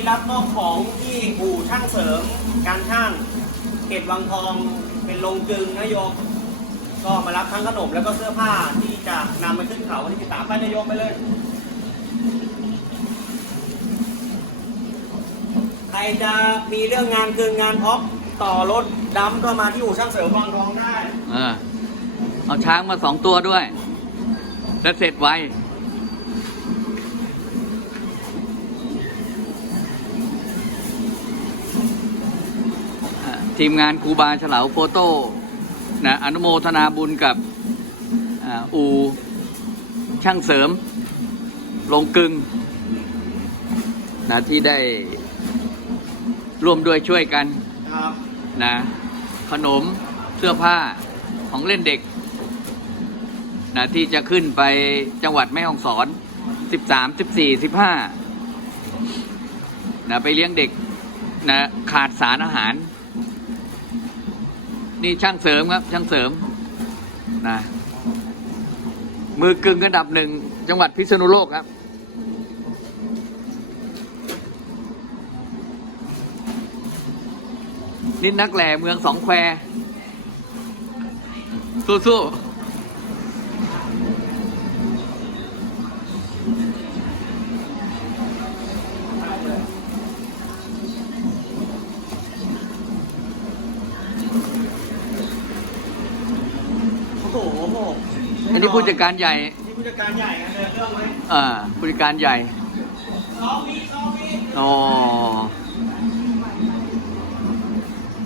นี้รับมอบของที่อู่ช่างเสริม การช่างเขตวังทองเป็นโรงกลึงนายก ก็มารับทั้งขนมแล้วก็เสื้อผ้าที่จะนำไปขึ้นเขาวันที่13ไปนายกไปเลย ใครจะมีเรื่องงานกึงงานออฟต่อรถดำก็มาที่อู่ช่างเสริมวังทองได้ เออเอาช้างมาสองตัวด้วย และเสร็จไวอะ ทีมงานครูบาฉลาวโฟโต้นะอนุโมทนาบุญกับอ่าอูช่างเสริม ลงกึงนะที่ได้ร่วมด้วยช่วยกันครับนะขนมเสื้อผ้าของเล่นเด็กนะที่จะขึ้นไปจังหวัดแม่ฮ่องสอน 13 14 15นะไปเลี้ยงเด็กนะขาดสารอาหาร นี่ช่างเสริมครับ ช่างเสริมนะมือกึ่งอันดับหนึ่งจังหวัดพิษณุโลกครับ นี่นักแหล่เมืองสองแควสู้ๆ โอ้โหอันนี้ผู้จัดการใหญ่นี่ผู้จัดการใหญ่นะเดินเรื่องไหมอ่าผู้จัดการใหญ่สองวิสองวิอ๋อ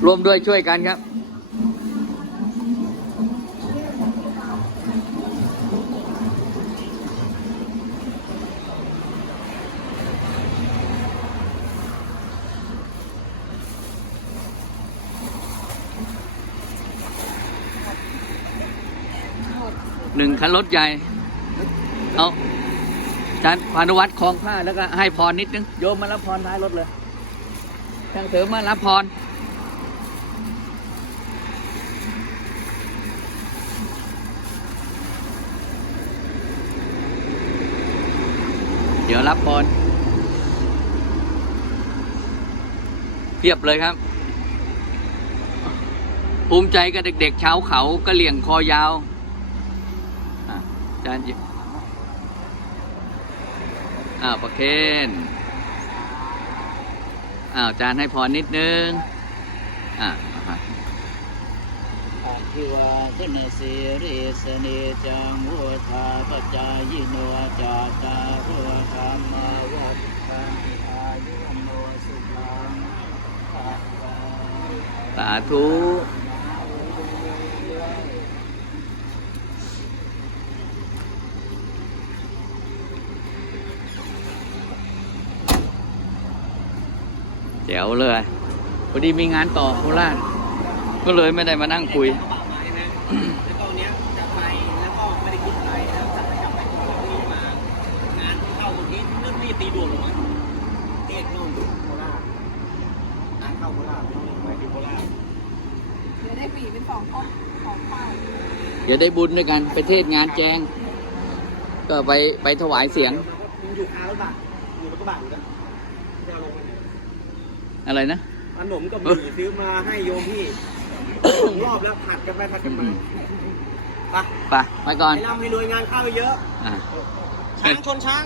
ร่วมด้วยช่วยกันครับ หนึ่งคันรถใหญ่ เอาจานพานุวัตรคลองผ้าแล้วก็ให้พรนิดนึง โยมมารับพรท้ายรถเลยช่างเสริมมารับพรเดี๋ยวรับพรเพียบเลยครับ ภูมิใจกับเด็ก ๆ ชาวเขากะเหลี่ยงคอยาว จารย์หยิบอ้าวประเคนอ้าวจารย์ให้พรนิดนึงอ่าอาภิวาทนาสิริสเนจังวุธาปจายโนจาตารุธรรมาวัฏันติอายุโนสุขังสาธุ แจ๋วเลยพอดีมีงานต่อโคราชก็เลยไม่ได้มานั่งคุยกระบะมาใช่ไมแล้วก็วันเนี้ยจะไปแล้วก็ไม่ได้คิดอะไรแล้วจะกลับไปที่นี่มางานเข้าตรงนี้นั่นนี่ตีดวงลงมาเทศนู่นโคราชงานเข้าโคราชนู่นไปที่โคราชเดี๋ยวได้ปีเป็นสองคนสองฝ่ายอย่าได้บุญด้วยกันไปเทศงานแจง ก็ไปไปถวายเสียงอยู่คารถบัสอยู่รถกระบะอยู่นะจะลงไปไหน อะไรนะขนมกับหมี่ซื้อมาให้โยมพี่สองรอบแล้วผัดกันไปผัดกันมาไปไปไปก่อนให้ร่ำให้รวยงานเข้าไปเยอะอะช้างชนช้าง